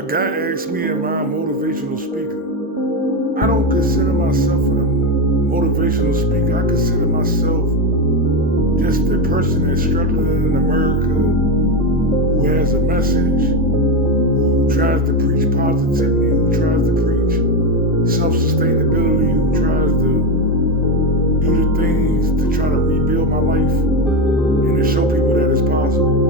A guy asked me, am I a motivational speaker? I don't consider myself a motivational speaker. I consider myself just a person that's struggling in America, who has a message, who tries to preach positivity, who tries to preach self-sustainability, who tries to do the things to try to rebuild my life and to show people that it's possible.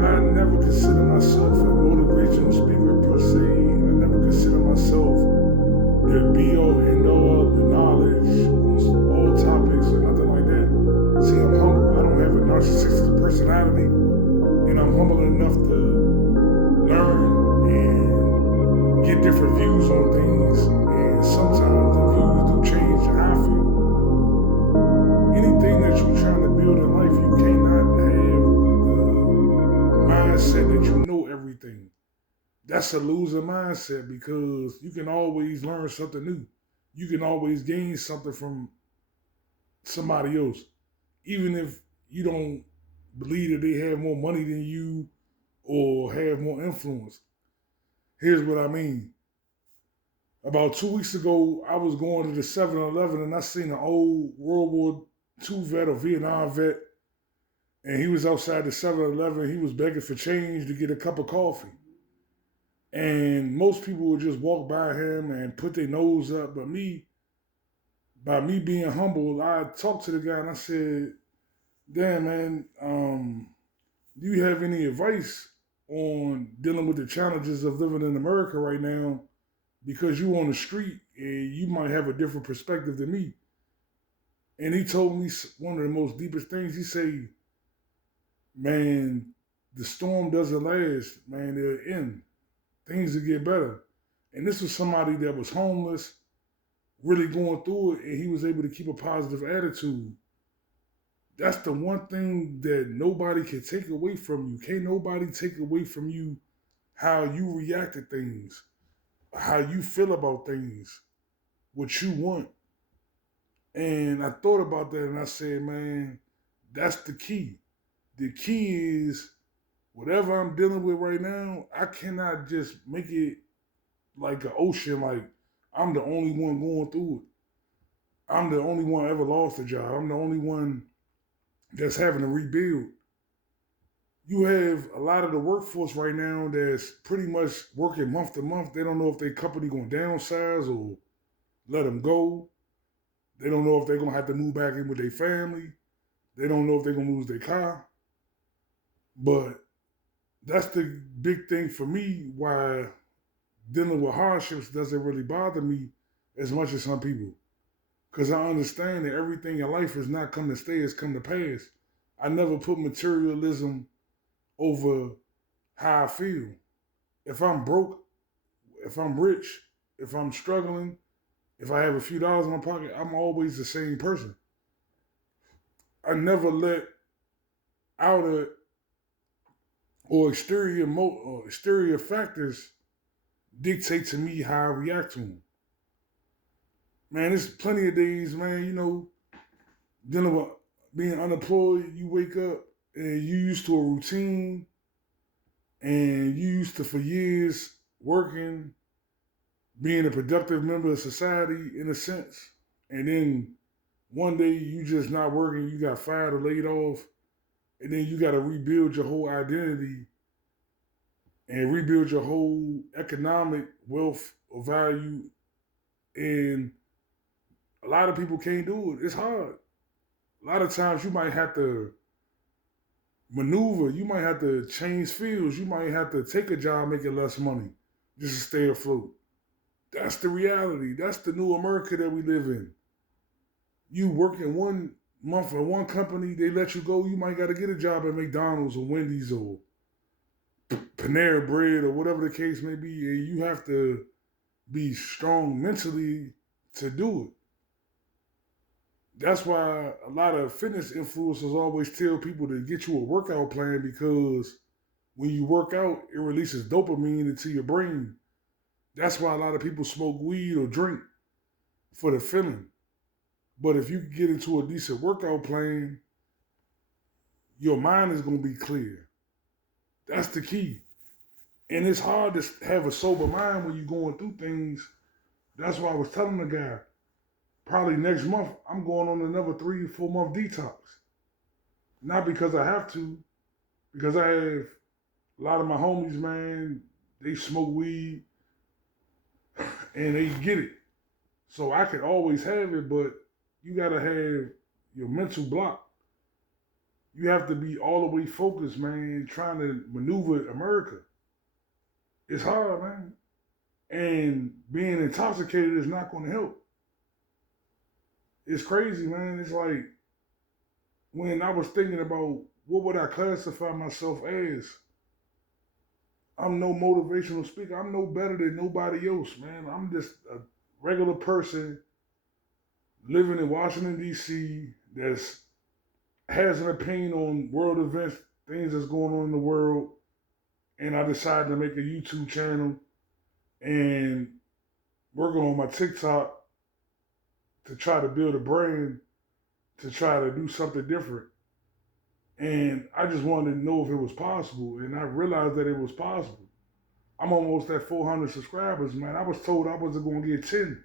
I never consider myself a motivational speaker per se. I never consider myself the be-all, end-all, the knowledge on all topics or nothing like that. See, I'm humble. I don't have a narcissistic personality, and I'm humble enough to learn and get different views on things, and sometimes the views do change how I feel. Anything that you're trying to build in life, you cannot have the mindset that you know everything. That's a loser mindset, because you can always learn something new. You can always gain something from somebody else, even if you don't believe that they have more money than you or have more influence. Here's what I mean. About 2 weeks ago, I was going to the 7-Eleven and I seen an old World War II vet or Vietnam vet, and he was outside the 7-Eleven. He was begging for change to get a cup of coffee. And most people would just walk by him and put their nose up. But me, by me being humble, I talked to the guy and I said, damn, man, do you have any advice on dealing with the challenges of living in America right now? Because you on the street and you might have a different perspective than me. And he told me one of the most deepest things. He said, man, the storm doesn't last, man, it'll end. Things will get better. And this was somebody that was homeless, really going through it, and he was able to keep a positive attitude. That's the one thing that nobody can take away from you. Can't nobody take away from you how you react to things, how you feel about things, what you want. And I thought about that and I said, man, that's the key. The key is whatever I'm dealing with right now, I cannot just make it like an ocean, like I'm the only one going through it. I'm the only one ever lost a job. I'm the only one that's having to rebuild. You have a lot of the workforce right now that's pretty much working month to month. They don't know if their company going to downsize or let them go. They don't know if they're going to have to move back in with their family. They don't know if they're going to lose their car. But that's the big thing for me, why dealing with hardships doesn't really bother me as much as some people. Because I understand that everything in life is not come to stay, it's come to pass. I never put materialism over how I feel. If I'm broke, if I'm rich, if I'm struggling, if I have a few dollars in my pocket, I'm always the same person. I never let outer or exterior factors dictate to me how I react to them. Man, there's plenty of days, man, dealing with being unemployed, you wake up and you used to a routine and you used to, for years, working, being a productive member of society in a sense. And then one day you just not working, you got fired or laid off, and then you got to rebuild your whole identity and rebuild your whole economic wealth or value. And a lot of people can't do it. It's hard. A lot of times you might have to maneuver. You might have to change fields. You might have to take a job making less money just to stay afloat. That's the reality. That's the new America that we live in. You work in 1 month at one company, they let you go, you might got to get a job at McDonald's or Wendy's or Panera Bread or whatever the case may be, and you have to be strong mentally to do it. That's why a lot of fitness influencers always tell people to get you a workout plan, because when you work out, it releases dopamine into your brain. That's why a lot of people smoke weed or drink, for the feeling. But if you get into a decent workout plan, your mind is going to be clear. That's the key. And it's hard to have a sober mind when you're going through things. That's why I was telling the guy, probably next month, I'm going on another 3 or 4 month detox. Not because I have to, because I have a lot of my homies, man, they smoke weed and they get it. So I could always have it, but you gotta have your mental block. You have to be all the way focused, man, trying to maneuver America. It's hard, man. And being intoxicated is not gonna help. It's crazy, man. It's like when I was thinking about what would I classify myself as, I'm no motivational speaker. I'm no better than nobody else, man. I'm just a regular person living in Washington, D.C. that's has an opinion on world events, things that's going on in the world. And I decided to make a YouTube channel and working on my TikTok to try to build a brand, to try to do something different. And I just wanted to know if it was possible. And I realized that it was possible. I'm almost at 400 subscribers, man. I was told I wasn't going to get 10.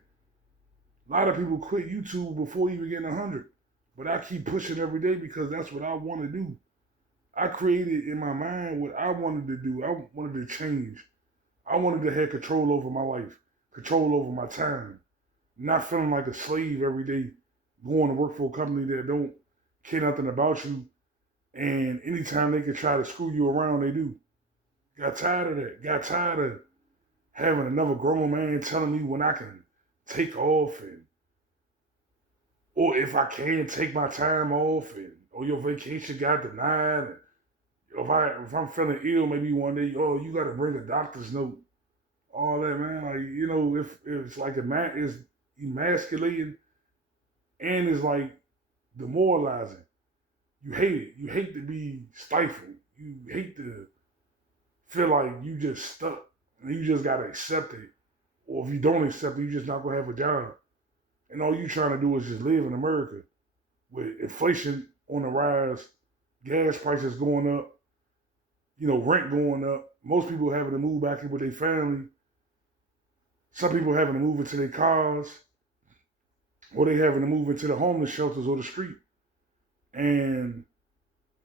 A lot of people quit YouTube before even getting 100. But I keep pushing every day because that's what I want to do. I created in my mind what I wanted to do. I wanted to change. I wanted to have control over my life, control over my time, not feeling like a slave every day, going to work for a company that don't care nothing about you. And anytime they can try to screw you around, they do. Got tired of that. Got tired of having another grown man telling me when I can take off and, or if I can take my time off and, or your vacation got denied. And if I'm feeling ill, maybe one day, oh, you got to bring a doctor's note. All that, man. Like, you know, if it's like it's emasculating and it's like demoralizing. You hate it. You hate to be stifled. You hate to feel like you just stuck and you just gotta accept it. Or if you don't accept it, you're just not gonna have a job. And all you trying to do is just live in America with inflation on the rise, gas prices going up, you know, rent going up. Most people having to move back in with their family. Some people having to move into their cars, or they having to move into the homeless shelters or the street. And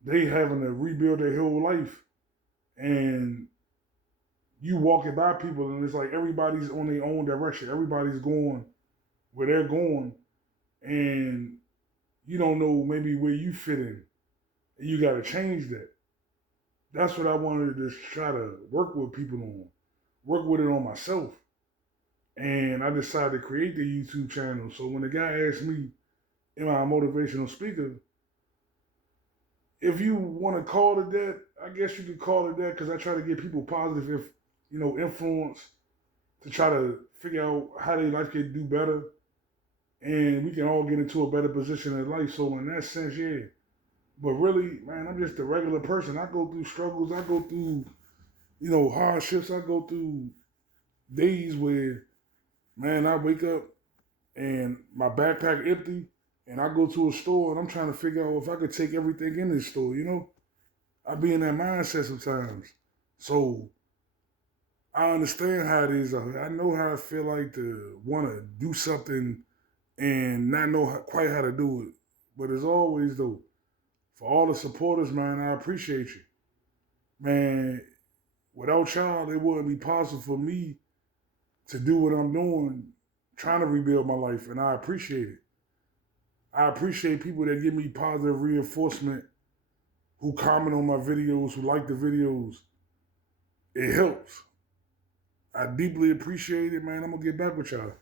they having to rebuild their whole life. And you walking by people and it's like everybody's on their own direction. Everybody's going where they're going. And you don't know maybe where you fit in. And you got to change that. That's what I wanted to just try to work with people on. Work with it on myself. And I decided to create the YouTube channel. So when the guy asked me, am I a motivational speaker? If you want to call it that, I guess you could call it that because I try to get people positive, influence to try to figure out how their life can do better. And we can all get into a better position in life. So in that sense, yeah. But really, man, I'm just a regular person. I go through struggles. I go through, hardships. I go through days where, man, I wake up and my backpack empty and I go to a store and I'm trying to figure out if I could take everything in this store, I be in that mindset sometimes. So I understand how it is. I know how I feel like to want to do something and not know quite how to do it. But as always, though, for all the supporters, man, I appreciate you. Man, without y'all, it wouldn't be possible for me to do what I'm doing, trying to rebuild my life, and I appreciate it. I appreciate people that give me positive reinforcement, who comment on my videos, who like the videos. It helps. I deeply appreciate it, man. I'm going to get back with y'all.